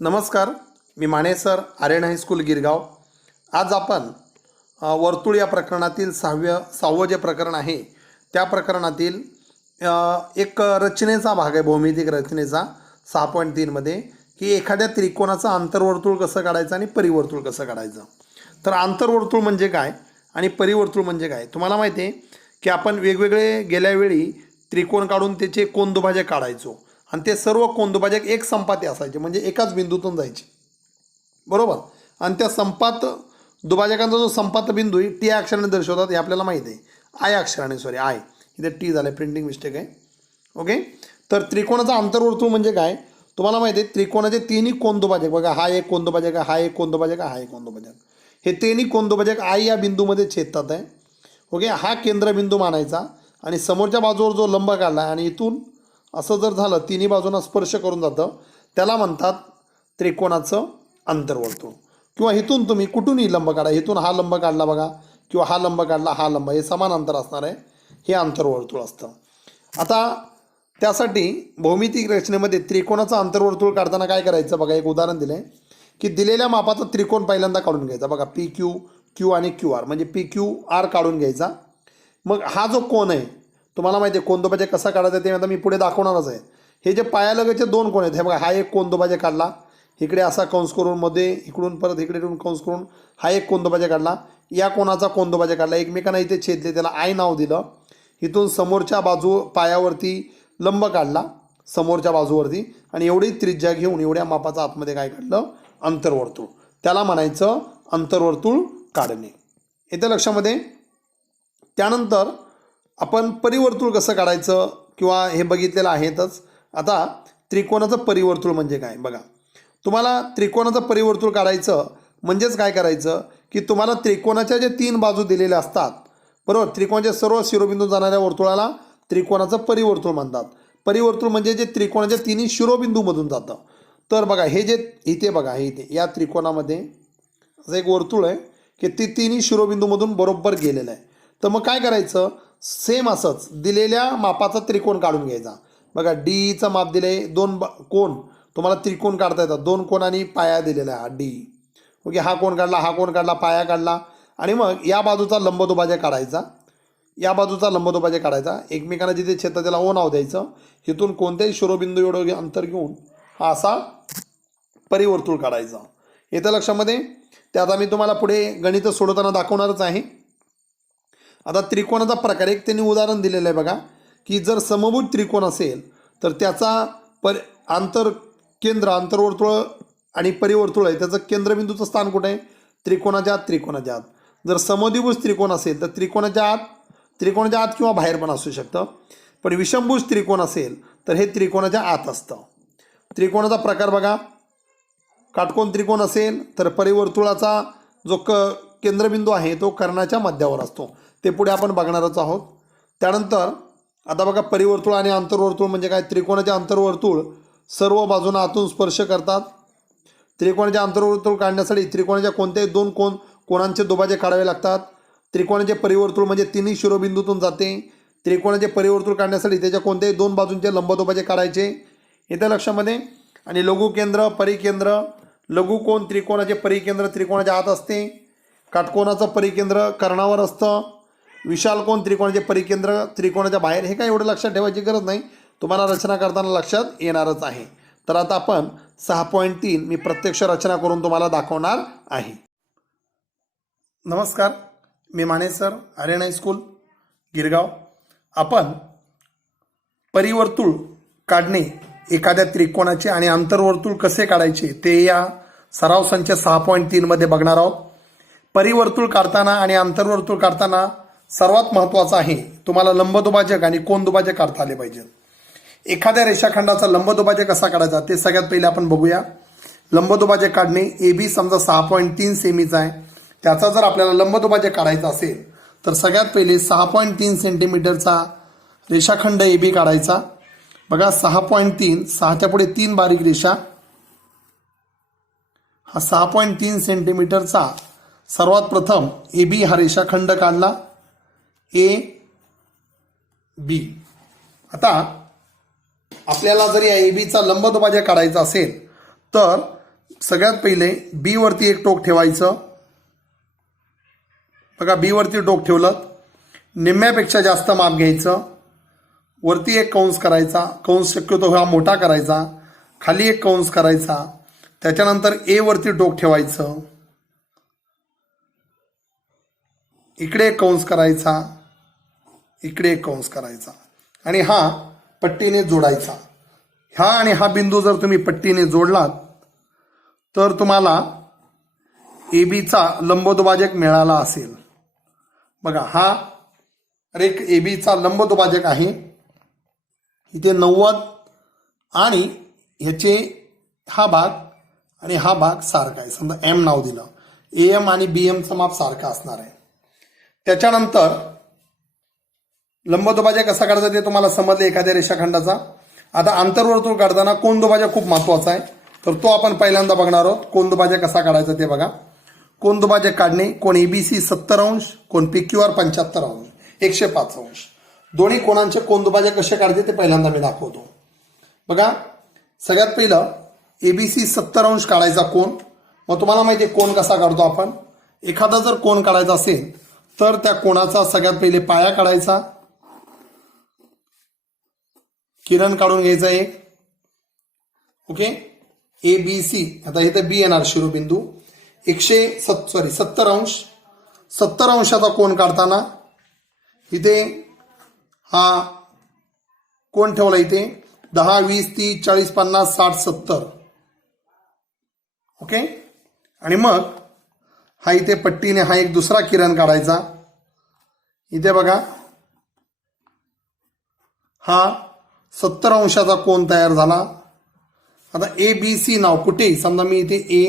नमस्कार, मी Mane sir, Aryan high school Girgaon. आज आपण वर्तुळ या प्रकरणातील सहावं जे प्रकरण आहे त्या प्रकरणातील एक रचनेचा भाग आहे, भौमितिक रचनेचा 6.3 मध्ये, की एखाद्या त्रिकोणाचं आंतरवर्तुळ कसं काढायचं आणि परिवर्तुळ कसं काढायचं. तर आंतरवर्तुळ म्हणजे काय आणि परिवर्तुळ म्हणजे काय तुम्हाला माहिती आहे की आपण वेगवेगळे गेल्या वेळी त्रिकोण काढून त्याचे कोनदुभाजक काढायचो आणि ते सर्व कोनदुभाजक एक संपाती असायचे, म्हणजे एकाच बिंदूतून जायचे, बरोबर. आणि त्या संपात दुभाजकांचा जो संपात बिंदू आहे टी अक्षराने दर्शवतात, हे आपल्याला माहिती आहे. आय अक्षराने, सॉरी आय, इथे टी झालं, प्रिंटिंग मिस्टेक आहे. ओके. तर त्रिकोणाचा आंतरवर्तुळ म्हणजे काय तुम्हाला माहिती आहे. त्रिकोणाचे तिन्ही कोनदुभाजक बघा, हा एक कोनदुभाजक आहे, हा एक कोनदुभाजक आहे, हा एक कोनदुभाजक, हे तिन्ही कोनदुभाजक आय या बिंदूमध्ये छेदतात आहे. ओके. हा केंद्रबिंदू मानायचा आणि समोरच्या बाजूवर जो लंब काढला आणि इथून असं जर झालं, तिन्ही बाजूंना स्पर्श करून जातं, त्याला म्हणतात त्रिकोणाचं आंतरवर्तुळ. किंवा इथून तुम्ही कुठूनही लंब काढा, इथून हा लंब काढला बघा, किंवा हा लंब काढला, हा लंब, हे समान अंतर असणार आहे, हे आंतरवर्तुळ असतं. आता त्यासाठी भौमितिक रचनेमध्ये त्रिकोणाचं आंतरवर्तुळ काढताना काय करायचं बघा, एक उदाहरण दिलं आहे की दिलेल्या मापाचा त्रिकोण पहिल्यांदा काढून घ्यायचा बघा, पी क्यू, क्यू आणि क्यू आर, म्हणजे पी क्यू आर काढून घ्यायचा. मग हा जो कोन आहे तुम्हाला माहिती आहे कोनदुभाजक कसा काढायचा ते आता मी पुढे दाखवणारच आहे. हे जे पायालगतचे दोन कोन आहेत, हे बघा, हा एक कोनदुभाजक काढला, इकडे असा कंस करून मध्ये इकडून परत इकडे कंस करून हा एक कोनदुभाजक काढला, या कोणाचा कोनदुभाजक काढला, एकमेकांना इथे छेदले, त्याला आय नाव दिलं. इथून समोरच्या बाजू पायावरती लंब काढला समोरच्या बाजूवरती आणि एवढी त्रिज्या घेऊन एवढ्या मापाचा आतमध्ये काय काढलं, अंतरवर्तुळ, त्याला म्हणायचं अंतरवर्तुळ काढणे. येत्या लक्षामध्ये. त्यानंतर आपण परिवर्तुळ कसं काढायचं किंवा हे बघितलेलं आहेतच. आता त्रिकोणाचं परिवर्तुळ म्हणजे काय बघा, तुम्हाला त्रिकोणाचं परिवर्तुळ काढायचं म्हणजेच काय करायचं की तुम्हाला त्रिकोणाच्या जे तीन बाजू दिलेल्या असतात, बरोबर, त्रिकोणाच्या सर्व शिरोबिंदू जाणाऱ्या वर्तुळाला त्रिकोणाचं परिवर्तुळ म्हणतात. परिवर्तुळ म्हणजे जे त्रिकोणाच्या तिन्ही शिरोबिंदूमधून जातं. तर बघा, हे जे इथे बघा, हे इथे या त्रिकोणामध्ये असं एक वर्तुळ आहे की ती तिन्ही शिरोबिंदूमधून बरोबर गेलेलं आहे. तर मग काय करायचं, सेम असंच दिलेल्या मापाचा त्रिकोण काढून घ्यायचा. बघा, डीचं माप दिले, दोन कोण तुम्हाला त्रिकोण काढता येतात, दोन कोण आणि पाया दिलेला आहे, हा डी. ओके. हा कोण काढला, हा कोण काढला, पाया काढला, आणि मग या बाजूचा लंबदुभाजक काढायचा, या बाजूचा लंबदुभाजक काढायचा, एकमेकांना जिथे छेदतात त्याला ओ नाव द्यायचं. इथून कोणत्याही शिरोबिंदू एवढं अंतर घेऊन हा असा परिवर्तुळ काढायचा. येत्या लक्षामध्ये. ते आता मी तुम्हाला पुढे गणित सोडवताना दाखवणारच आहे. आता त्रिकोणाचा प्रकार एक त्यांनी उदाहरण दिलेलं आहे बघा, की जर समभुज त्रिकोण असेल तर त्याचा आंतरवर्तुळ आणि परिवर्तुळ आहे, त्याचं केंद्रबिंदूचं स्थान कुठे आहे, त्रिकोणाच्या आत. जर समद्विभुज त्रिकोण असेल तर त्रिकोणाच्या आत किंवा बाहेर पण असू शकतं. पण विषमभुज त्रिकोण असेल तर हे त्रिकोणाच्या आत असतं. त्रिकोणाचा प्रकार बघा, काटकोन त्रिकोण असेल तर परिवर्तुळाचा जो केंद्रबिंदू आहे तो कर्णाच्या मध्यावर असतो, ते पुढे आपण बघणारच आहोत. त्यानंतर आता बघा, परिवर्तुळ आणि आंतरवर्तुळ म्हणजे काय. त्रिकोणाचे आंतरवर्तुळ सर्व बाजूंना आतून स्पर्श करतात. त्रिकोणाचे आंतरवर्तुळ काढण्यासाठी त्रिकोणाच्या कोणत्याही दोन कोणांचे दुभाजक काढावे लागतात. त्रिकोणाचे परिवर्तुळ म्हणजे तिन्ही शिरोबिंदूतून जाते. त्रिकोणाचे परिवर्तुळ काढण्यासाठी त्याच्या कोणत्याही दोन बाजूंचे लंबदुभाजक काढायचे, येत्या लक्षामध्ये. आणि लघुकेंद्र, परिकेंद्र, लघुकोन त्रिकोणाचे परिकेंद्र त्रिकोणाच्या आत असते, काटकोनाचं परिकेंद्र कर्णावर असतं, विशालकोन त्रिकोणाचे परिकेंद्र त्रिकोणाच्या बाहेर. हे काय एवढं लक्षात ठेवायची गरज नाही, तुम्हाला रचना करताना लक्षात येणारच आहे. तर आता आपण 6.3 मी प्रत्यक्ष रचना करून तुम्हाला दाखवणार आहे. नमस्कार, मी माने सर, आर्यन हायस्कूल गिरगाव. आपण परिवर्तुळ काढणे एखाद्या त्रिकोणाचे आणि आंतरवर्तुळ कसे काढायचे ते या सराव संच 6.3 मध्ये बघणार आहोत. परिवर्तुळ काढताना आणि आंतरवर्तुळ काढताना सर्वात महत्त्वाचं आहे तुम्हाला लंबदुभाजक आणि कोनदुभाजक काढता आले पाहिजे. एखाद्या रेषाखंडाचा लंबदुभाजक कसा काढायचा ते सगळ्यात पहिले आपण बघूया. लंबदुभाजक काढणे, ए बी समजा 6.3 सेमीचा आहे, त्याचा जर आपल्याला लंबदुभाजक काढायचा असेल तर सगळ्यात पहिले 6.3 सेंटीमीटरचा रेषाखंड ए बी काढायचा. बघा, 6.3, 6च्या पुढे 3 बारीक रेषा, हा 6.3 सेंटीमीटरचा सर्वात प्रथम ए बी हा रेषाखंड काढला, ए बी. आता आपल्याला जर या ए बीचा लंबदुभाजक काढायचा असेल तर सगळ्यात पहिले बी वरती एक टोक ठेवायचं. बघा बी वरती टोक ठेवलं, निम्म्यापेक्षा जास्त माप घ्यायचं, वरती एक कंस करायचा, कंस शक्यतो हा मोठा करायचा, खाली एक कंस करायचा, त्याच्यानंतर ए वरती टोक ठेवायचं, इकडे एक कंस करायचा, इकडे एक कंस करायचा आणि हा पट्टीने जोडायचा. हा आणि हा बिंदू जर तुम्ही पट्टीने जोडलात तर तुम्हाला ए बीचा लंबदुभाजक मिळाला असेल. बघा हा रेख ए बीचा लंबदुभाजक आहे. इथे 90 आणि ह्याचे हा भाग आणि हा भाग सारखा आहे. समजा एम नाव दिलं, ए एम आणि बी एमचं माप सारखं असणार आहे. त्याच्यानंतर लंबदुभाजक कसा काढायचा ते तुम्हाला समजले एखाद्या रेषाखंडाचा. आता आंतरवर्तुळ काढताना कोनदुभाजक खूप महत्वाचा आहे, तर तो आपण पहिल्यांदा बघणार आहोत. कोनदुभाजक कसा काढायचा ते बघा. कोनदुभाजक काढणे, कोण एबीसी 70 अंश, कोण पीक्यूआर 75 अंश, 105 अंश. दोन्ही कोणांचे कोनदुभाजक कसे काढते ते पहिल्यांदा मी दाखवतो. बघा सगळ्यात पहिलं एबीसी 70 अंश काढायचा कोन. मग तुम्हाला माहिती आहे कोन कसा काढतो आपण. एखादा जर कोन काढायचा असेल तर त्या कोणाचा सगळ्यात पहिले पाया काढायचा, किरण काढून घ्यायचा एक. Okay, A B C. आता इथे बी येणार शिरोबिंदू. 70 अंश. 70 अंशाचा कोन काढताना इथे हा कोन ठेवला, इथे 10, 20, 30, 40, 50, 60, 70. ओके, आणि मग हा इथे पट्टीने हा एक दुसरा किरण काढायचा. इथे बघा हा 70 अंशाचा कोन तयार झाला. आता ए बी सी नाव कुठे, समजा मी इथे ए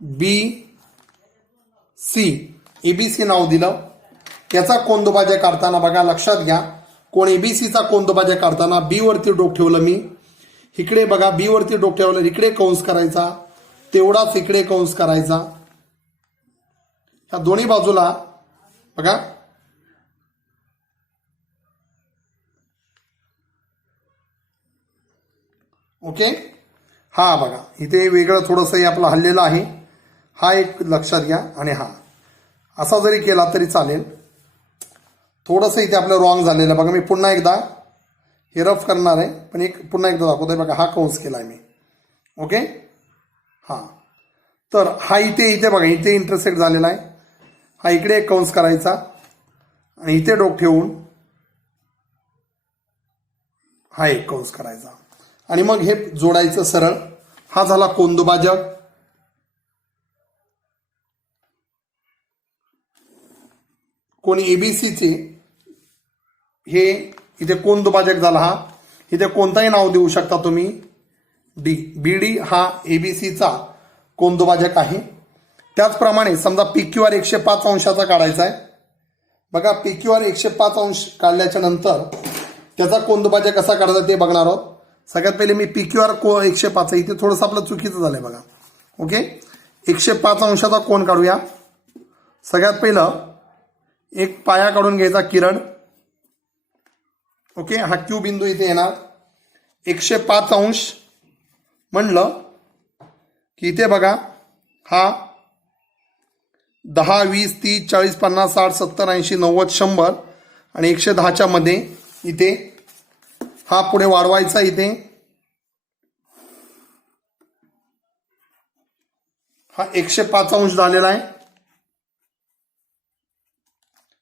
बी सी, एबीसी नाव दिलं. त्याचा कोनदुभाजक काढताना बघा लक्षात घ्या, कोण एबीसीचा कोनदुभाजक काढताना बी वरती डोक ठेवलं मी. इकडे बघा बी वरती डोक ठेवलं, इकडे कंस करायचा, तेवढाच इकडे कंस करायचा. ह्या दोन्ही बाजूला बघा ओके. हा बघा इथे वेगळं थोडंसं आपलं हल्लेलं आहे, हा एक लक्षात घ्या. आणि हा असा जरी केला तरी चालेल. थोडंसं इथे आपलं रॉंग झालेलं बघा. मी पुन्हा एकदा हे रफ करणार आहे, पण एक पुन्हा एकदा दाखवतोय बघा. हा कंस केलाय मी. ओके, हा तर हा इथे बघा इथे इंटरसेक्ट झालेला आहे. हा इकडे एक कंस करायचा आणि इथे डोक ठेवून हा एक कंस करायचा आणि मग हे जोडायचं सरळ. हा झाला कोनदुभाजक. कोणी एबीसीचे हे इथे कोनदुभाजक झाला. हा इथे कोणताही नाव देऊ शकता तुम्ही. डी बीडी हा एबीसीचा कोनदुभाजक आहे. त्याचप्रमाणे समजा पीक्यूआर 105 अंशाचा काढायचा आहे. बघा पीक्यूआर 105 अंश काढल्याच्या नंतर त्याचा कोनदुभाजक कसा काढायचा ते बघणार आहोत. सगळ्यात पहिले मी पीक्यूआर 105, इथे थोडंसं आपलं चुकीचं झालंय बघा. ओके, 105 अंशाचा कोन काढूया. सगळ्यात पहिलं एक पाया काढून घ्यायचा किरण. ओके, हा क्यू बिंदू इथे येणार. 105 अंश म्हणलं की इथे बघा हा 10, 20, 30, 40, 50, 60, 70, 80, 90, 100 आणि 110च्या मध्ये इथे हा पुढे वाढवायचा. इथे हा 105 अंश झालेला आहे.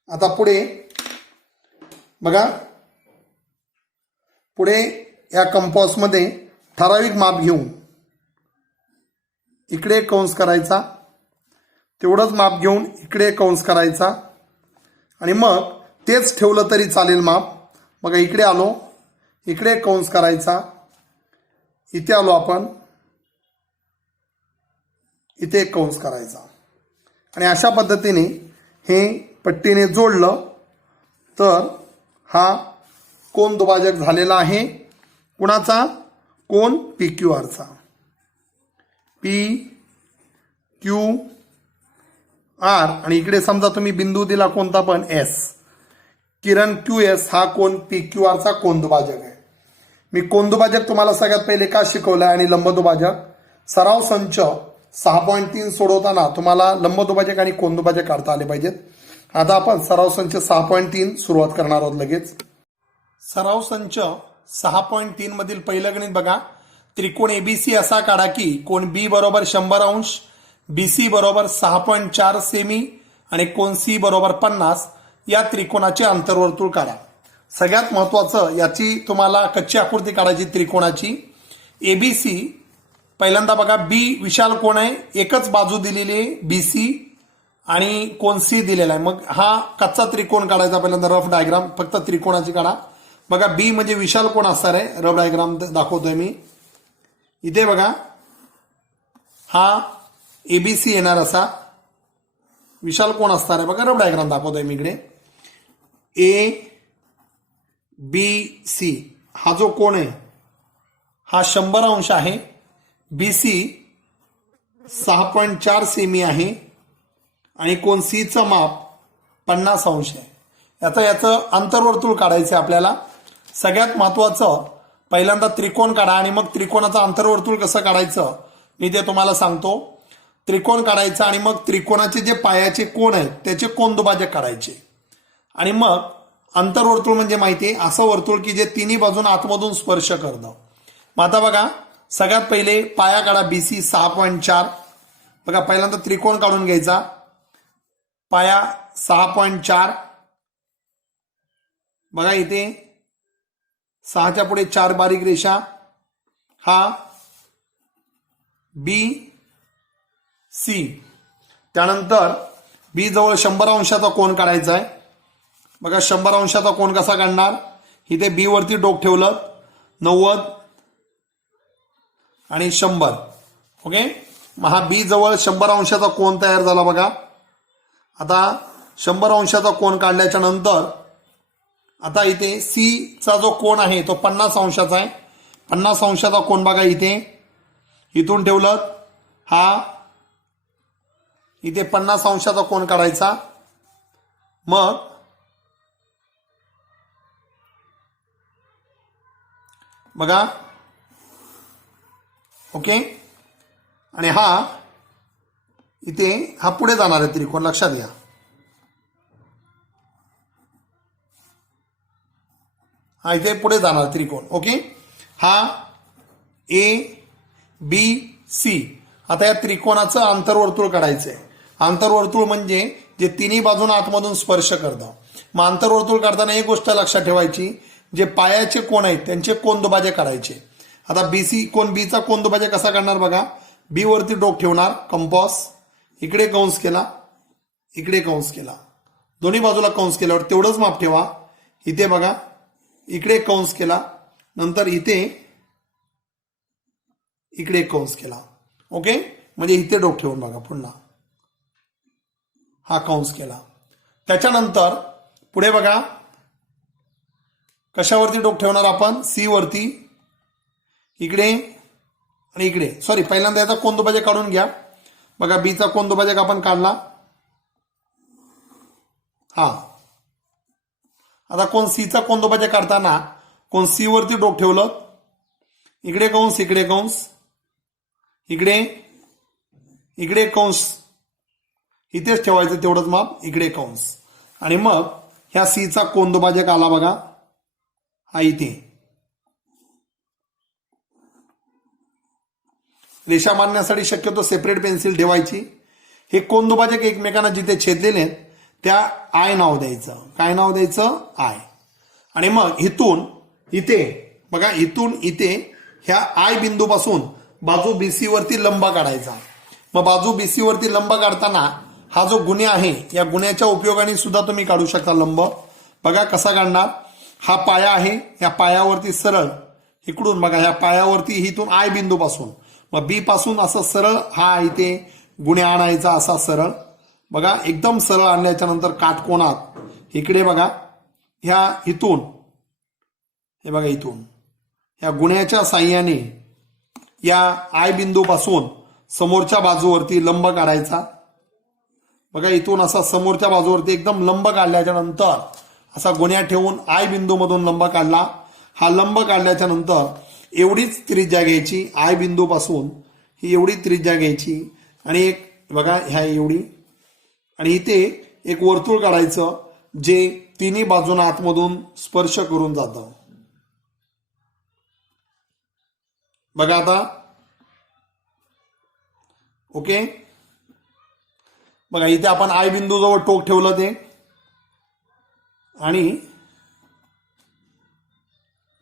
आता पुढे बघा, पुढे या कंपासमध्ये ठराविक माप घेऊन इकडे कंस करायचा, तेवढंच माप घेऊन इकडे कंस करायचा आणि मग तेच ठेवलं तरी चालेल माप. बघा इकडे आलो, इकडे कंस करायचा, इथे आलो आपण, इथे एक कंस करायचा आणि अशा पद्धतीने हे पट्टीने जोडलं तर हा कोनदुभाजक झालेला आहे. कुणाचा? कोन पी क्यू आरचा. पी क्यू आर आणि इकडे समजा तुम्ही बिंदू दिला कोणता पण एस, किरण क्यू एस हा कोन पी क्यू आरचा कोनदुभाजक आहे. मी कोनदुभाजक तुम्हाला सगळ्यात पहिले का शिकवलं आणि लंबदुभाजक, सराव संच 6.3 सोडवताना तुम्हाला लंबदुभाजक आणि कोनदुभाजक काढता आले पाहिजेत. आता आपण सराव संच 6.3 सुरुवात करणार आहोत लगेच. सराव संच 6.3 मधील पहिलं गणित बघा. त्रिकोण एबीसी असा काढा की कोण बी बरोबर 100 अंश, बीसी बरोबर 6.4 सेमी आणि कोण सी बरोबर 50 या त्रिकोणाचे अंतर्वर्तुळ काढा. सगळ्यात महत्वाचं याची तुम्हाला कच्ची आकृती काढायची त्रिकोणाची. एबीसी पहिल्यांदा बघा, बी विशाल कोण आहे, एकच बाजू दिलेली आहे बीसी आणि कोण सी दिलेला आहे. मग हा कच्चा त्रिकोण काढायचा. पहिल्यांदा रफ डायग्राम फक्त त्रिकोणाची काढा. बघा बी म्हणजे विशाल कोण असणार आहे, रफ डायग्राम दाखवतोय मी. इथे बघा हा एबीसी येणार असा विशाल कोण असणार आहे. बघा रफ डायग्राम दाखवतोय मी इकडे. ए बी सी हा जो कोण आहे हा 100 अंश आहे. बीसी 6.4 सेमी आहे आणि कोण सीचं माप 50 अंश आहे. आता याचं अंतर्वर्तुळ काढायचं आपल्याला. सगळ्यात महत्वाचं पहिल्यांदा त्रिकोण काढा आणि मग त्रिकोणाचं अंतर्वर्तुळ कसं काढायचं मी ते तुम्हाला सांगतो. त्रिकोण काढायचं आणि मग त्रिकोणाचे जे पायाचे कोण आहेत त्याचे कोनदुभाजक काढायचे आणि मग अंतर्वर्तुळ म्हणजे माहिती आहे असं वर्तुळ की जे तिन्ही बाजून आतमधून स्पर्श करतं. मग आता बघा सगळ्यात पहिले पाया काढा बीसी 6.4. बघा पहिल्यांदा त्रिकोण काढून घ्यायचा. पाया 6.4. बघा इथे 6च्या पुढे 4 बारीक रेषा. हा बी सी. त्यानंतर बी जवळ 100 अंशाचा कोन काढायचा आहे. बघा 100 अंशाचा कोन कसा काढणार. इथे बी वरती डोक ठेवलं 90 आणि 100. ओके. मग हा बी जवळ 100 अंशाचा कोन तयार झाला. बघा आता 100 अंशाचा कोन काढल्याच्या नंतर आता इथे सी चा जो कोन आहे तो 50 अंशाचा आहे. 50 अंशाचा कोन बघा इथे इथून ठेवलं. हा इथे 50 अंशाचा कोन काढायचा. मग बघा ओके. आणि हा इथे हा पुढे जाणार आहे त्रिकोण लक्षात घ्या. हा इथे पुढे जाणार त्रिकोण. ओके. हा ए बी सी. आता या त्रिकोणाचं आंतरवर्तुळ काढायचंय. आंतरवर्तुळ म्हणजे जे तिन्ही बाजून आतमधून स्पर्श करतं. मग आंतरवर्तुळ काढताना एक गोष्ट लक्षात ठेवायची, जे पायाचे कोण आहेत त्यांचे कोनदुभाजक काढायचे. आता बीसी कोण बीचा कोनदुभाजक कसा काढणार बघा. बी वरती डोक ठेवणार कंपास. इकडे कंस केला, इकडे कंस केला. दोन्ही बाजूला कंस केल्यावर तेवढंच माप ठेवा. इथे बघा इकडे कंस केला, नंतर इकडे कंस केला. ओके. म्हणजे इथे डोक ठेवून बघा पुन्हा हा कंस केला. त्याच्यानंतर पुढे बघा कशावरती डोक ठेवणार आपण. सी वरती. इकडे आणि इकडे सॉरी पहिल्यांदा याचा कोनदुभाजक काढून घ्या. बघा बीचा कोनदुभाजक आपण काढला. हा आता कोण सीचा कोनदुभाजक काढताना कोण सी वरती डोक ठेवलं. इकडे कंस, इकडे कंस, इकडे कंस. इथेच ठेवायचं तेवढंच माप. इकडे कंस. आणि मग ह्या सीचा कोनदुभाजक आला बघा हा इथे. रेषा मारण्यासाठी शक्यतो सेपरेट पेन्सिल ठेवायची. हे कोनदुभाजक एकमेकांना जिथे छेदलेले आहेत त्या आय नाव द्यायचं. काय नाव द्यायचं. आय. आणि मग इथून इथे बघा इथून इथे ह्या आय बिंदूपासून बाजू बीसी वरती लंब काढायचा. मग बाजू बीसी वरती लंब काढताना हा जो गुन्हे आहे या गुन्ह्याच्या उपयोगाने सुद्धा तुम्ही काढू शकता लंब. बघा कसा काढणार. हा पाया आहे, या पायावरती सरळ इकडून बघा ह्या पायावरती इथून आय बिंदू पासून मग बी पासून असं सरळ हा इथे गुन्हे आणायचा असा सरळ. बघा एकदम सरळ आणल्याच्या नंतर काटकोनात इकडे बघा ह्या इथून हे बघा इथून ह्या गुन्ह्याच्या साह्याने या आय बिंदू पासून समोरच्या बाजूवरती लंब काढायचा. बघा इथून असा समोरच्या बाजूवरती एकदम लंब काढल्याच्या नंतर असा गुन्ह्या ठेवून आय बिंदू मधून लंब काढला. हा लंब काढल्याच्या नंतर एवढीच त्रिज्या घ्यायची आय बिंदू पासून ही एवढी त्रिज्या घ्यायची आणि एक बघा ह्या एवढी, आणि इथे एक वर्तुळ काढायचं जे तिन्ही बाजूंना आतमधून स्पर्श करून जातं. बघा आता ओके. बघा इथे आपण आय बिंदू जवळ टोक ठेवलं ते, आणि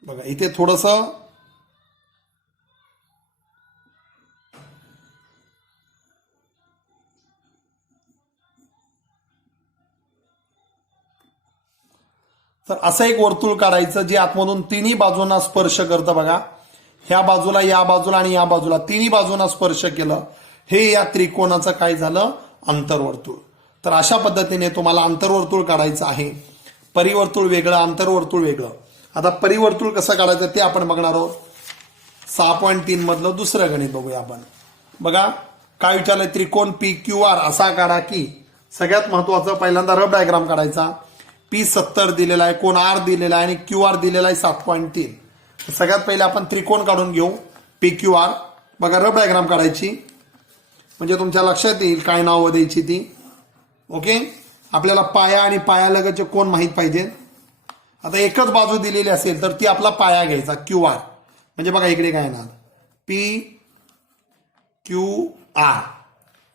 बघा इथे थोडस तर असं एक वर्तुळ काढायचं जे आतमधून तिन्ही बाजूंना स्पर्श करतं. बघा ह्या बाजूला, या बाजूला आणि या बाजूला तिन्ही बाजूंना स्पर्श केलं. हे या त्रिकोणाचं काय झालं? अंतर्वर्तुळ. तर अशा पद्धतीने तुम्हाला अंतर्वर्तुळ काढायचं आहे. परिवर्तुळ वेगळं, अंतर्वर्तुळ वेगळं. आता परिवर्तुळ कसं काढायचं ते आपण बघणार आहोत. 6.3 मधलं दुसरं गणित बघूया आपण. बघा काय विचारलंय, त्रिकोण PQR असा काढा की, सगळ्यात महत्वाचं पहिल्यांदा रफ डायग्राम काढायचा. P 70 दिलेला आहे, कोण R दिलेला आहे आणि QR दिलेला आहे 7.3. सगळ्यात पहिले आपण त्रिकोण काढून घेऊ PQR. बघा रफ डायग्राम काढायची म्हणजे तुमच्या लक्षात येईल काय नाव द्यायची ती. ओके. आपल्याला पाया आणि पायालगतचे कोण माहीत पाहिजे. आता एकच बाजू दिलेली असेल तर ती आपला पाया घ्यायचा QR. म्हणजे बघा इकडे काय येणार PQR.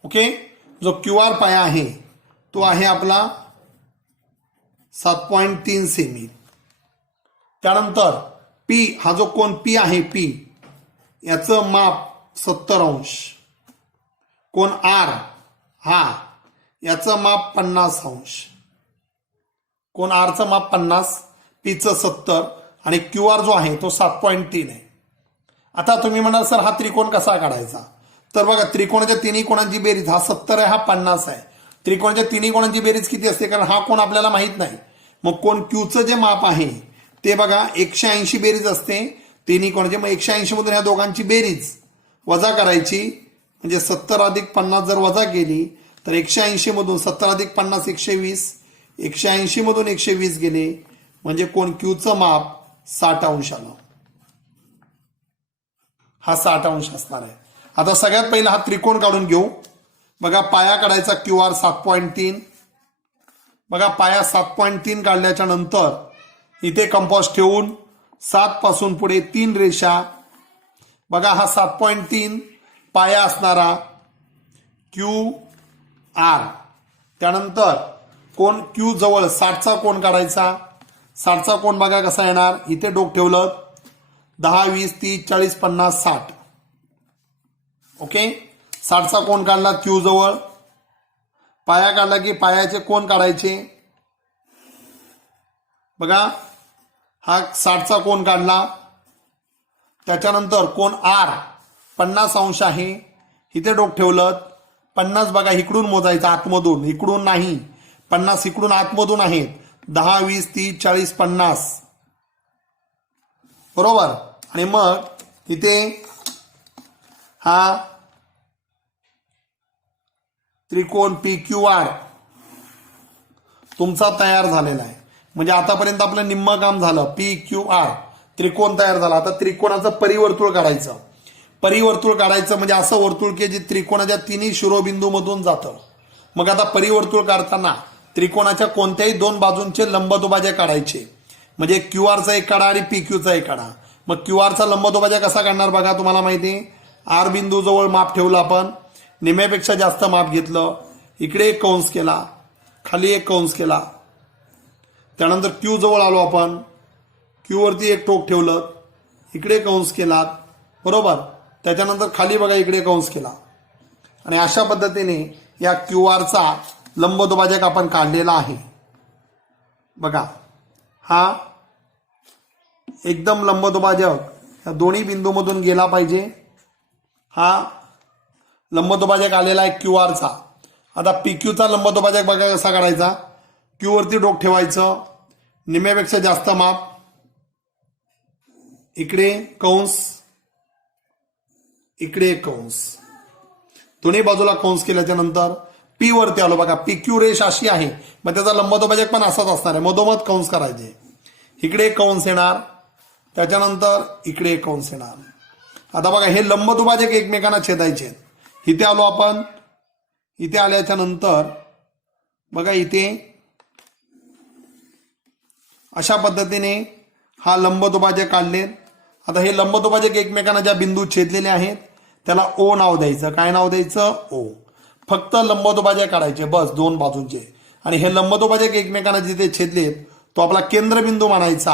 ओके. जो QR पाया आहे तो आहे आपला 7.3 सेमी. त्यानंतर P हा जो कोण P आहे, P याचं माप 70 अंश. कोण R हा याचं माप 50 अंश. कोण R चं माप 50, P चं 70 आणि QR जो आहे तो 7.3 आहे. आता तुम्ही म्हणाल सर हा त्रिकोण कसा काढायचा. तर बघा त्रिकोणाच्या तिन्ही कोणांची बेरीज हा 70 आहे, हा 50 आहे. त्रिकोणाच्या तिन्ही कोणांची बेरीज किती असते, कारण हा कोण आपल्याला माहित नाही. मग कोण Qचं जे माप आहे ते बघा 180 बेरीज असते तिन्ही कोणाचे. मग 180 मधून ह्या दोघांची बेरीज वजा करायची. म्हणजे 70 अधिक 50 जर वजा केली तर 180 मधून 70 अधिक 50 120, 180 मधून 120 गेले म्हणजे कोण Qचं माप 60 अंश आलं. हा 60 अंश असणार आहे. आता सगळ्यात पहिला हा त्रिकोण काढून घेऊ. बघा पाया काढायचा QR 7.3. बघा पाया 7.3 काढल्याच्या नंतर इथे कंपास ठेवून 7 पासून पुढे 3 रेषा. बघा हा 7.3 पाया असणारा QR. त्यानंतर कोण Q जवळ 60चा कोण काढायचा. 60चा कोण बघा कसा येणार. इथे डोक ठेवलं 10 20 30 40 50 60. ओके. 60चा कोण काढला Q जवळ. पाया काढला की पायाचे कोण काढायचे. बघा हा 60चा कोण काढला. त्याच्यानंतर कोण R 50 अंश आहे. इथे डोक ठेवलं 50 बघा इकडून मोजायचं आतमधून, इकडून नाही. 50 इकडून आतमधून आहेत. 10 20 30 40 50 बरोबर. आणि मग इथे हा त्रिकोण PQR तुमचा तयार झालेला आहे. म्हणजे आतापर्यंत आपलं निम्म काम झालं. PQR त्रिकोण तयार झाला. आता त्रिकोणाचं परिवर्तुळ काढायचं. परिवर्तुळ काढायचं म्हणजे असं वर्तुळ की जे त्रिकोणाच्या तिन्ही शिरोबिंदूमधून जातं. मग आता परिवर्तुळ काढताना त्रिकोणाच्या कोणत्याही दोन बाजूंचे लंबदुभाजक काढायचे. म्हणजे QRचा एक काढा आणि PQचा एक काढा. मग QRचा लंबदुभाजक कसा काढणार बघा. तुम्हाला माहिती आहे R बिंदू जवळ माप ठेवलं आपण, निम्यापेक्षा जास्त माप घेतलं. इकडे एक कंस केला, खाली एक कंस केला. त्यानंतर Q जवळ आलो आपण, Q वरती एक टोक ठेवलं, इकडे कंस केला बरोबर. त्याच्यानंतर खाली बघा इकडे कंस केला. आणि अशा पद्धतीने या QRचा लंबदुभाजक आपण काढलेला आहे. बघा हा एकदम लंबदुभाजक या दोन्ही बिंदूमधून गेला पाहिजे. हा लंबदुभाजक आलेला आहे QRचा. आता PQचा लंबदुभाजक बघा कसा काढायचा. Q वरती डोक ठेवायचं, निम्यापेक्षा जास्त माप, इकडे कंस, इकडे कंस, दोन्ही बाजूला कंस केल्याच्या नंतर P वरती आलो. बघा PQ रेष अशी आहे, मग त्याचा लंबदुभाजक पण असाच असणार आहे. मधोमध कंस करायचे. इकडे कंस येणार, त्याच्यानंतर इकडे कंस येणार. आता बघा हे लंबदुभाजक एकमेकांना छेदायचे आहेत. इथे आलो आपण. इथे आल्याच्या नंतर बघा इथे अशा पद्धतीने हा लंबदुभाजक काढले. आता हे लंबदुभाजक एकमेकांना ज्या बिंदू छेदलेले आहेत त्याला ओ नाव द्यायचं. काय नाव द्यायचं? ओ. फक्त लंबदुभाजक काढायचे बस दोन बाजूंचे. आणि हे लंबदुभाजक एकमेकांना जिथे छेदलेत तो आपला केंद्रबिंदू मानायचा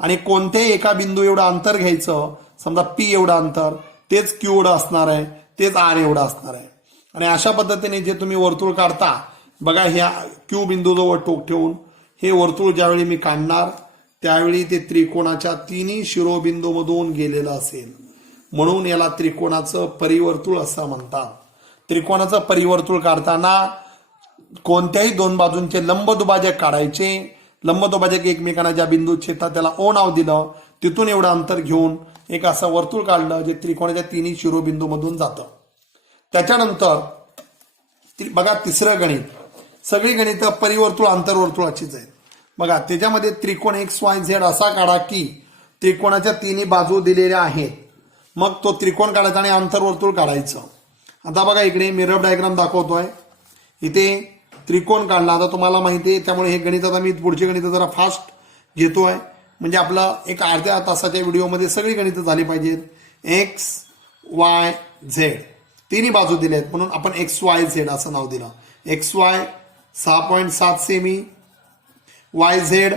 आणि कोणत्याही एका बिंदू एवढं अंतर घ्यायचं. समजा पी एवढं अंतर, तेच क्यू एवढं असणार आहे, तेच आर एवढं असणार आहे. आणि अशा पद्धतीने जे तुम्ही वर्तुळ काढता बघा ह्या क्यू बिंदूजवळ टोक ठेवून हे वर्तुळ ज्यावेळी मी काढणार त्यावेळी ते त्रिकोणाच्या तिन्ही शिरोबिंदूमधून गेलेलं असेल. म्हणून याला त्रिकोणाचं परिवर्तुळ असं म्हणतात. त्रिकोणाचं परिवर्तुळ काढताना कोणत्याही दोन बाजूंचे लंबदुभाजक काढायचे. लंबदुभाजक एकमेकांना ज्या बिंदूत छेदतात त्याला ओ नाव दिलं. तिथून एवढं अंतर घेऊन एक असं वर्तुळ काढलं जे त्रिकोणाच्या तिन्ही शिरोबिंदूमधून जातं. त्याच्यानंतर बघा तिसरं गणित. सगळी गणित परिवर्तुळ आंतरवर्तुळाचीच आहेत. बघा त्याच्यामध्ये त्रिकोण XYZ असा काढा की त्रिकोणाच्या तिन्ही बाजू दिलेल्या आहेत. मग तो त्रिकोण काढायचा आणि आंतरवर्तुळ काढायचं. आता बघा इकडे मी रफ डायग्राम दाखवतोय. इथे त्रिकोण काढला. आता तुम्हाला माहिती आहे त्यामुळे हे गणित आता मी पुढचे गणित जरा फास्ट घेतोय म्हणजे आपलं एक अर्ध्या तासाच्या व्हिडिओमध्ये सगळी गणितं झाली पाहिजेत. XYZ तिन्ही बाजू दिल्या आहेत म्हणून आपण XYZ असं नाव दिलं. XY 6.7 सेमी, YZ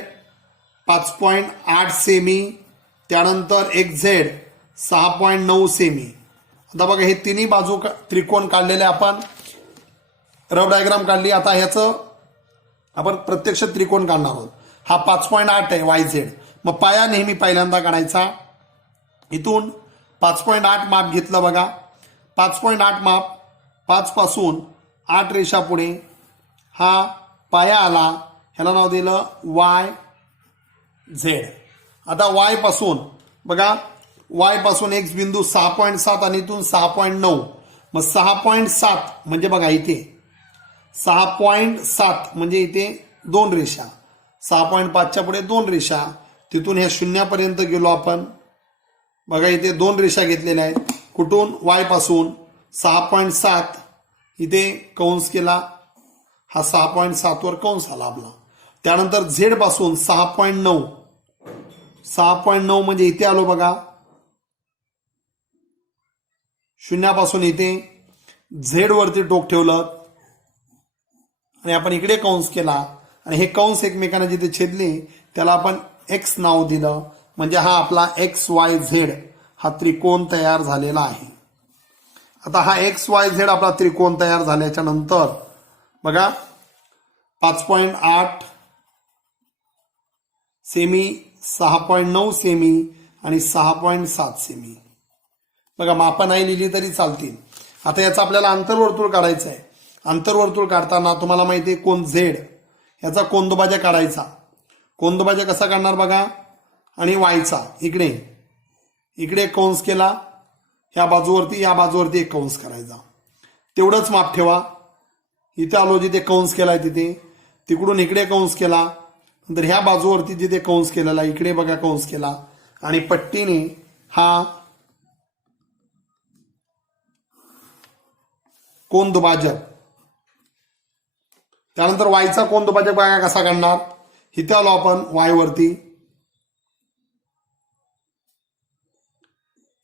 5.8 सेमी, त्यानंतर XZ 6.9 सेमी. आता बघा हे तिन्ही बाजू त्रिकोण काढलेले आपण रफ डायग्राम काढली. आता ह्याचं आपण प्रत्यक्ष त्रिकोण काढणार आहोत. हा 5.8 आहे YZ. मग पाया नेहमी पहिल्यांदा काढायचा. इथून 5.8 माप घेतलं बघा. 5.8 माप 5 पासून 8 रेषा पुढे हा पाया आला. ह्याला नाव दिलं YZ. आता Y पासून बघा Y पासून X बिंदू 6.7 आणि इथून 6.9. मग 6.7 म्हणजे बघा इथे 6.7 म्हणजे इथे 2 रेषा. 6.5च्या पुढे 2 रेषा. तिथून ह्या शून्यापर्यंत गेलो आपण. बघा इथे 2 रेषा घेतलेल्या आहेत. कुठून? Y पासून 6.7 इथे कंस केला. हा 6.7 वर कंस आला आपला. त्यानंतर Z पासून 6.9. 6.9 म्हणजे इथे आलो बघा. शून्यापासून इथे Z वरती टोक ठेवलं आणि आपण इकडे कंस केला आणि हे कंस एकमेकांना जिथे छेदले त्याला आपण X नाव दिलं. म्हणजे हा आपला XYZ हा त्रिकोण तयार झालेला आहे. आता हा XYZ आपला त्रिकोण तयार झाल्याच्या नंतर बघा 5.8 सेमी, 6.9 सेमी आणि 6.7 सेमी. बघा मापं नाही लिहिली तरी चालतील. आता याचा आपल्याला आंतरवर्तुळ काढायचं आहे. आंतरवर्तुळ काढताना तुम्हाला माहिती आहे कोन Z याचा कोनदुभाजक काढायचा. कोनदुभाजक कसा काढणार बघा. आणि वायचा इकडे कंस केला. ह्या बाजूवरती या बाजूवरती एक कंस करायचा. तेवढंच माप ठेवा. इथे आलो जिथे कंस केलाय तिथे, तिकडून इकडे कंस केला. नंतर ह्या बाजूवरती जिथे कंस केलेला इकडे बघा कंस केला आणि पट्टीने हा कोनदुभाजक. त्यानंतर वायचा कोनदुभाजक बघा कसा काढणार. इथे आलो आपण वाय वरती,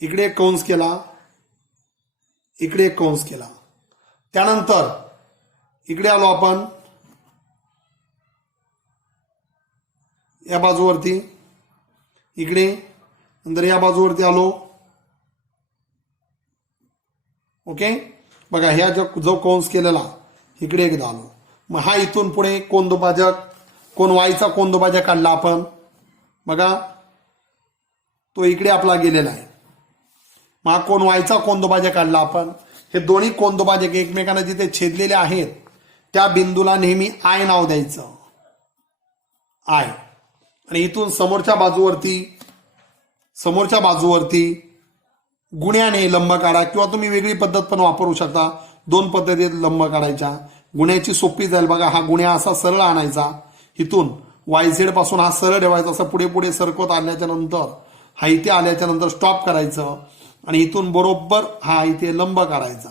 इकडे कंस केला, इकडे कंस केला. त्यानंतर इकडे आलो आपण या बाजूवरती, इकडे नंतर या बाजूवरती आलो. ओके बघा ह्या जो कंस केलेला इकडे एकदा आलो. मग हा इथून पुढे कोनदुभाजक कोन वायचा कोनदुभाजक काढला आपण बघा, तो इकडे आपला गेलेला आहे. मग हा कोन वायचा कोनदुभाजक काढला आपण. हे दोन्ही कोनदुभाजक एकमेकांना जिथे छेदलेले आहेत त्या बिंदूला नेहमी आय नाव द्यायचं. आय. आणि इथून समोरच्या बाजूवरती गुण्याने लंब काढा किंवा तुम्ही वेगळी पद्धत पण वापरू शकता. दोन पद्धतीत लंब काढायच्या. गुण्याची सोपी जाईल बघा. हा गुण्या असा सरळ आणायचा. इथून YZ पासून हा सरळ ठेवायचा. असं पुढे पुढे सरकवत आल्याच्या नंतर हा इथे आल्याच्या नंतर स्टॉप करायचं आणि इथून बरोबर हा इथे लंब काढायचा.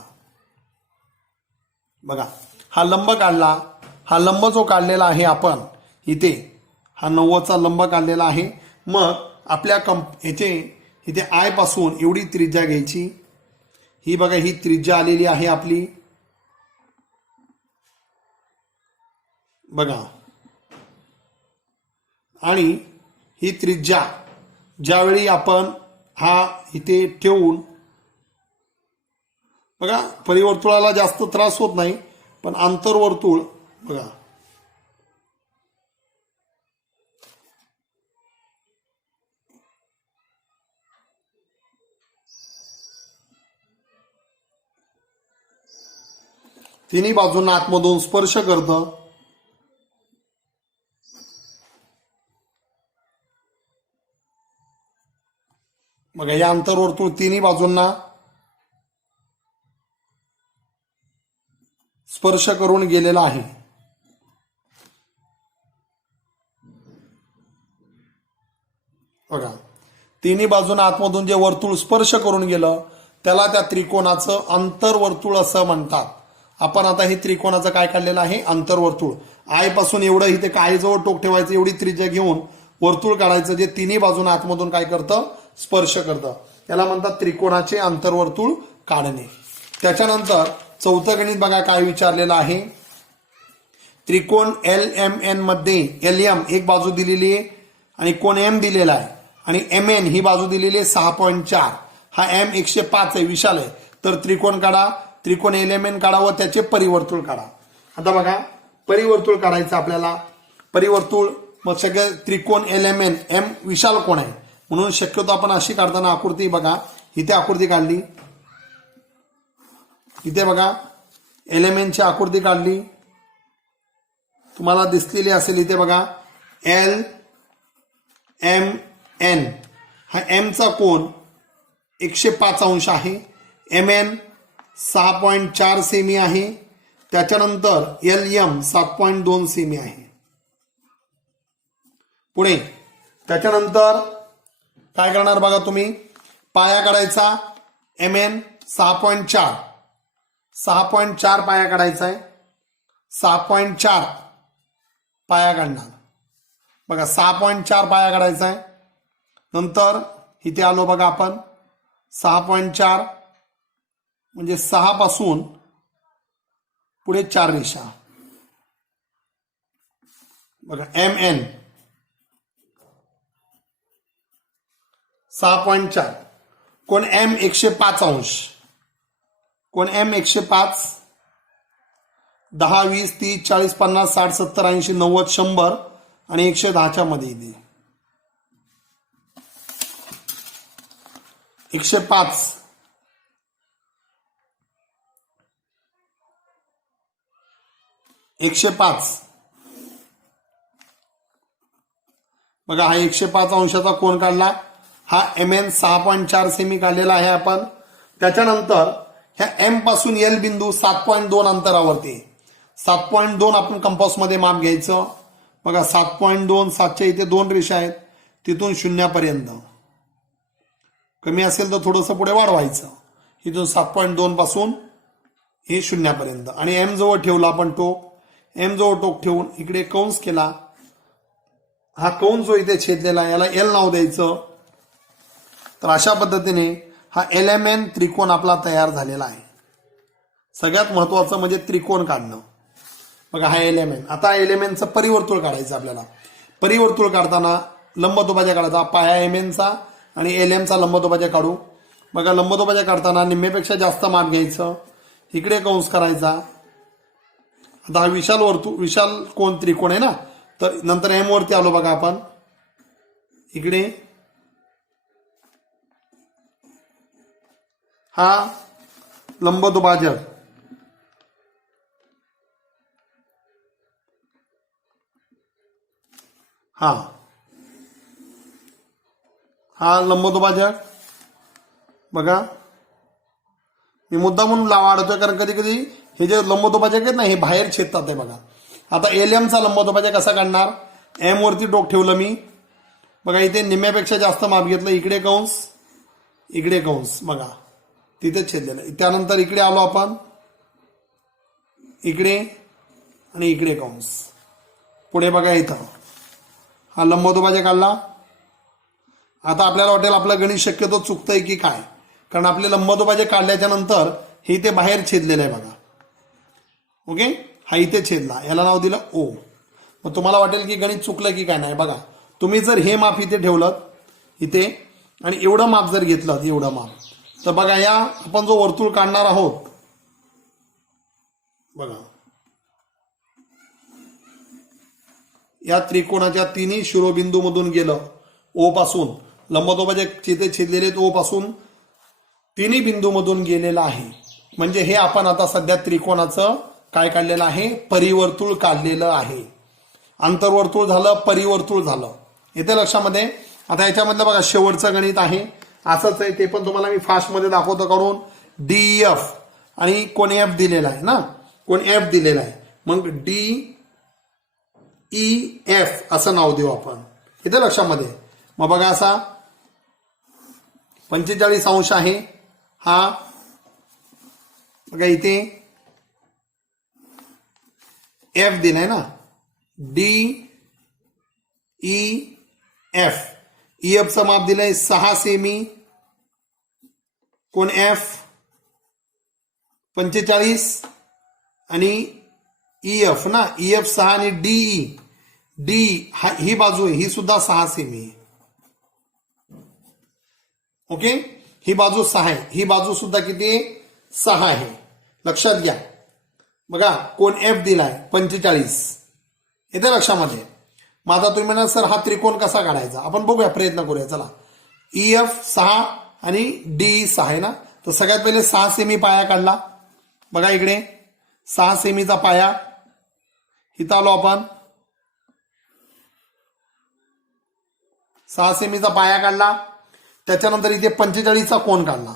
बघा हा लंब काढला. हा लंब जो काढलेला आहे आपण इथे हा 90चा लंब काढलेला आहे. मग आपल्या याचे इथे आय पासून एवढी त्रिज्या घ्यायची. ही बघा ही त्रिज्या आलेली आहे आपली. बघा आणि ही त्रिज्या ज्यावेळी आपण हा इथे ठेवून बघा परिवर्तुळाला जास्त त्रास होत नाही, पण आंतरवर्तुळ बघा तिन्ही बाजूंना आतमधून स्पर्श करतं. बघा या आंतरवर्तुळ तिन्ही बाजूंना स्पर्श करून गेलेला आहे. बघा तिन्ही बाजूंना आतमधून जे वर्तुळ स्पर्श करून गेलं त्याला त्या त्रिकोणाचं आंतरवर्तुळ असं म्हणतात. आपण आता हे त्रिकोणाचं काय काढलेलं आहे आंतरवर्तुळ. आय पासून एवढं इथे काय जवळ टोक ठेवायचं एवढी त्रिज्या घेऊन वर्तुळ काढायचं जे तिन्ही बाजूंना आतमधून काय करतं स्पर्श करतं. त्याला म्हणतात त्रिकोणाचे आंतरवर्तुळ काढणे. त्याच्यानंतर चौथं गणित बघा काय विचारलेलं आहे. त्रिकोण LMN मध्ये LM एक बाजू दिलेली आहे आणि कोण M दिलेला आहे आणि MN ही बाजू दिलेली आहे 6.4. हा M 105 आहे विशाल आहे. तर त्रिकोण काढा. त्रिकोण LMN काढा व त्याचे परिवर्तुळ काढा. आता बघा परिवर्तुळ काढायचं आपल्याला. परिवर्तुळ मग सगळे त्रिकोण LMN M विशाल कोण आहे म्हणून शक्यतो आपण अशी काढताना आकृती बघा इथे आकृती काढली. इथे बघा LMN ची आकृती काढली तुम्हाला दिसलेली असेल. इथे बघा LMN हा M चा कोन 105 अंश आहे. MN 6.4 सेमी आहे. त्याच्यानंतर LM 7.2 सेमी आहे. पुढे त्याच्यानंतर काय करणार बघा तुम्ही पाया काढायचा. MN 6.4 पाया काढायचा आहे. 6.4 पाया काढणार. बघा 6.4 पाया काढायचा आहे. नंतर इथे आलो बघा आपण 6.4 म्हणजे 6 पासून पुढे 4 रेषा. बघा MN 6.4 कोण M 105 अंश. कोण M 105 10 20 30 40 50 60 70 80 90 100 आणि 110च्या मध्ये येते. 105 105 बघा हा 105 अंशाचा कोन काढला. हा MN 6.4 सेमी काढलेला आहे आपण. त्याच्यानंतर ह्या M पासून L बिंदू 7.2 अंतरावरती 7.2 आपण कंपास मध्ये माप घ्यायचं. बघा 7.2 7च्या इथे 2 रेषा आहेत. तिथून 0 पर्यंत कमी असेल तर थोडंसं पुढे वाढवायचं. इथून 7.2 पासून हे 0 पर्यंत आणि M जवळ ठेवला आपण टोक. M जवळ टोक ठेवून इकडे कंस केला. हा कंस जो इथे छेदलेला आहे याला L नाव द्यायचं. तर अशा पद्धतीने हा LMN त्रिकोण आपला तयार झालेला आहे. सगळ्यात महत्वाचं म्हणजे त्रिकोण काढणं. बघा हा LMN. आता LMNचं परिवर्तुळ काढायचं आपल्याला. परिवर्तुळ काढताना लंबदुभाजक काढायचा. पाया MNचा आणि LMचा लंबदुभाजक काढू. बघा लंबदुभाजक काढताना निम्मेपेक्षा जास्त माप घ्यायचं. इकडे कंस करायचा. आता हा विशाल कोण त्रिकोण आहे ना. तर नंतर M वरती आलो बघा आपण. इकडे हा लंबदुभाजक. हा लंबदुभाजक. बघा मी मुद्दा म्हणून वाढवतोय कारण कधी कधी हे जे लंबदुभाजक आहेत ना हे बाहेर छेदतात आहे. बघा आता LMचा लंबदुभाजक कसा काढणार. M वरती टोक ठेवलं मी. बघा इथे निम्म्यापेक्षा जास्त माप घेतलं. इकडे कंस इकडे कंस बघा तिथे छेदलेलं. त्यानंतर इकडे आलो आपण, इकडे आणि इकडे कंस. पुढे बघा इथं हा लंबदुभाजक काढला. आता आपल्याला वाटेल आपलं गणित शक्यतो चुकतंय की काय, कारण आपले लंबदुभाजक काढल्याच्या नंतर हे इथे बाहेर छेदलेलं आहे बघा. ओके, हा इथे छेदला, याला नाव दिलं ओ. मग तुम्हाला वाटेल की गणित चुकलं की काय. नाही बघा, तुम्ही जर हे माप इथे ठेवलं इथे आणि एवढं माप जर घेतलं, एवढं माप, तर बघा या आपण जो वर्तुळ काढणार आहोत बघा, या त्रिकोणाच्या तिन्ही शिरोबिंदू मधून गेलं ओ पासून, लंबदुभाजक जिथे छेदलेले ओ पासून तिन्ही बिंदू मधून गेलेलं आहे. म्हणजे हे आपण आता सध्या त्रिकोणाचं काय काढलेलं आहे, परिवर्तुळ काढलेलं आहे. आंतरवर्तुळ झालं, परिवर्तुळ झालं. येते लक्षामध्ये. आता याच्यामधलं बघा शेवटचं गणित आहे, असंच आहे ते पण तुम्हाला मी फास्टमध्ये दाखवतो करून. डी एफ आणि कोण एफ दिलेला आहे ना, कोण एफ दिलेला आहे, मग डी ई एफ असं नाव देऊ आपण. इथे लक्षामध्ये. मग बघा असा 45 अंश आहे हा, बघा इथे एफ दिलाय ना, D E F. E F चं माप दिलंय 6 सेमी. कोण एफ 45 आणि ई एफ ना, ई एफ 6 आणि डीई डी ही बाजू आहे, ही सुद्धा 6 सेमी आहे. ओके, ही बाजू 6 आहे, ही बाजू सुद्धा किती 6 आहे. लक्षात घ्या. बघा कोण एफ दिलाय 45, येते लक्षामध्ये. मग आता तुम्ही म्हणा सर हा त्रिकोण कसा काढायचा, आपण बघूया, प्रयत्न करूया. चला, ई एफ 6 आणि डी 6 आहे ना, तर सगळ्यात पहिले 6 सेमी पाया काढला. बघा इकडे 6 सेमीचा पाया, इथं आलो आपण, 6 सेमीचा पाया काढला. त्याच्यानंतर इथे 45चा कोण काढला.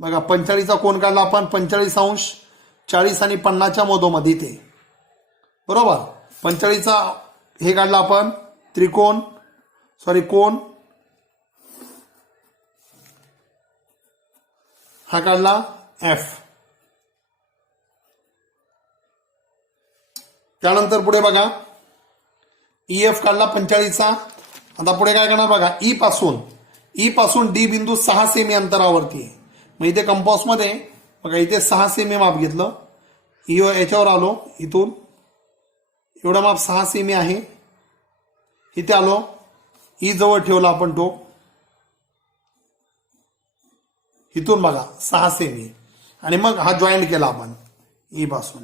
बघा 45चा कोण काढला आपण, 45 अंश, 40 आणि 50च्या मधोमध इथे, बरोबर. 45चा हे काढला आपण त्रिकोण, सॉरी कोण, हा काढला एफ. त्यानंतर पुढे बघा ई एफ काढला 45चा. आता पुढे काय करणार बघा, ई पासून डी बिंदू 6 सेमी अंतरावरती आहे. मग इथे कंपास मध्ये बघा इथे 6 सेमी माप घेतलं, याच्यावर आलो, इथून एवढं माप 6 सेमी आहे. इथे आलो, ई जवळ ठेवला आपण तो, इथून बघा 6 सेमी आणि मग हा जॉईंट केला आपण ई पासून.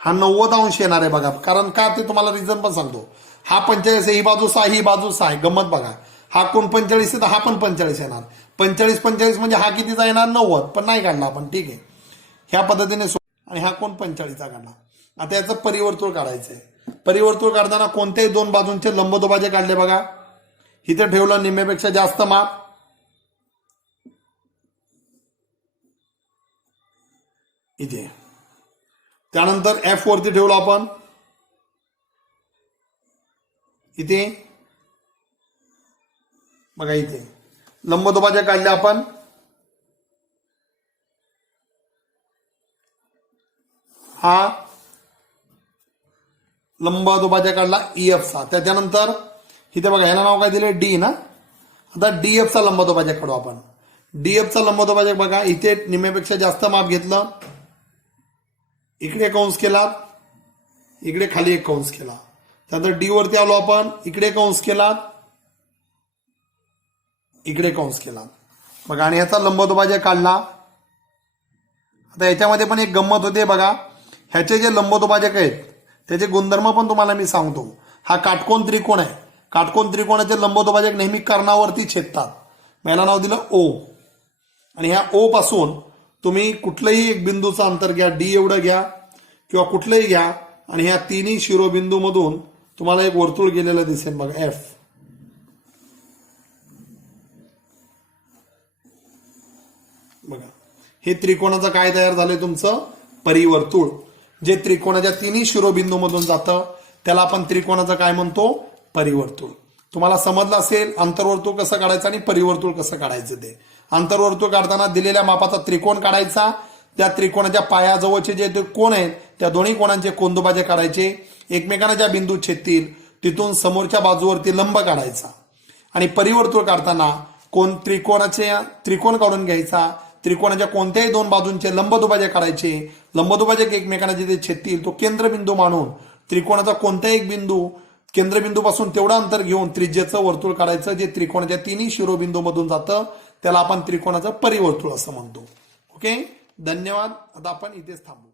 हा 90 अंश येणार आहे बघा, कारण का ते तुम्हाला रिझन पण सांगतो. हा 45 आहे, ही बाजू 6, ही बाजू 6 आहे. गंमत बघा, हा कोण 45 आहे तर हा पण 45 येणार. 45 म्हणजे हा कितीचा येणार 90, पण नाही काढला आपण, ठीक आहे. ह्या पद्धतीने आणि हा कोण 45चा काढला. आता याचं परिवर्तुळ काढायचं आहे. परिवर्तुळ काढताना कोणत्याही दोन बाजूंचे लंबदुभाजक काढले बघा. इथे ठेवलं निम्म्यापेक्षा जास्त माप, इथे. त्यानंतर एफ वरती ठेवलं आपण, इथे बघा इथे लंबदुभाजक काढले आपण. हा लंबदुभाजक काढला ई एफ चा. त्याच्यानंतर इथे बघा ह्याला नाव काय दिले, डी ना. आता डी एफ चा लंबदुभाजक काढू आपण. डी एफ चा लंबदुभाजक बघा इथे निम्म्यापेक्षा जास्त माप घेतलं, इकडे कंस केला, इकडे खाली एक कंस केला. त्यानंतर डी वरती आलो आपण, इकडे कंस केला, इकडे कंस केला बघा, आणि ह्याचा लंबदुभाजक काढला. आता याच्यामध्ये पण एक गंमत होते बघा, ह्याचे जे लंबदुभाजक आहेत त्याचे गुणधर्म पण तुम्हाला मी सांगतो. हा काटकोन त्रिकोण आहे, काटकोन त्रिकोणाचे लंबदुभाजक नेहमी कर्णावरती छेदतात. याला नाव दिलं ओ. आणि ह्या ओ पासून तुम्ही कुठलंही एक बिंदूचं अंतर घ्या, डी एवढं घ्या किंवा कुठलंही घ्या, आणि ह्या तिन्ही शिरोबिंदू मधून तुम्हाला एक वर्तुळ गेलेलं दिसेल बघा, एफ. बघा हे त्रिकोणाचं काय तयार झालंय तुमचं, परिवर्तुळ. जे त्रिकोणाच्या तिन्ही शिरोबिंदू मधून जातं त्याला आपण त्रिकोणाचं काय म्हणतो, परिवर्तुळ. तुम्हाला समजलं असेल अंतर्वर्तुळ कसं काढायचं आणि परिवर्तुळ कसं काढायचं ते. अंतर्वर्तुळ काढताना दिलेल्या मापाचा त्रिकोण काढायचा, त्या त्रिकोणाच्या पायाजवळचे जे कोण आहेत त्या दोन्ही कोणांचे कोनदुभाजक काढायचे, एकमेकांना ज्या बिंदू छेदतील तिथून समोरच्या बाजूवरती लंब काढायचा. आणि परिवर्तुळ काढताना त्रिकोण काढून घ्यायचा, त्रिकोणाच्या कोणत्याही दोन बाजूंचे लंबदुभाजक काढायचे, लंबदुभाजक एकमेकांना जिथे छेदतील तो केंद्रबिंदू मानून त्रिकोणाचा कोणताही एक बिंदू केंद्रबिंदूपासून तेवढं अंतर घेऊन त्रिज्येचं वर्तुळ काढायचं, जे त्रिकोणाच्या तिन्ही शिरोबिंदूमधून जातं त्याला आपण त्रिकोणाचं परिवर्तुळ असं म्हणतो. ओके, धन्यवाद. आता आपण इथेच थांबू.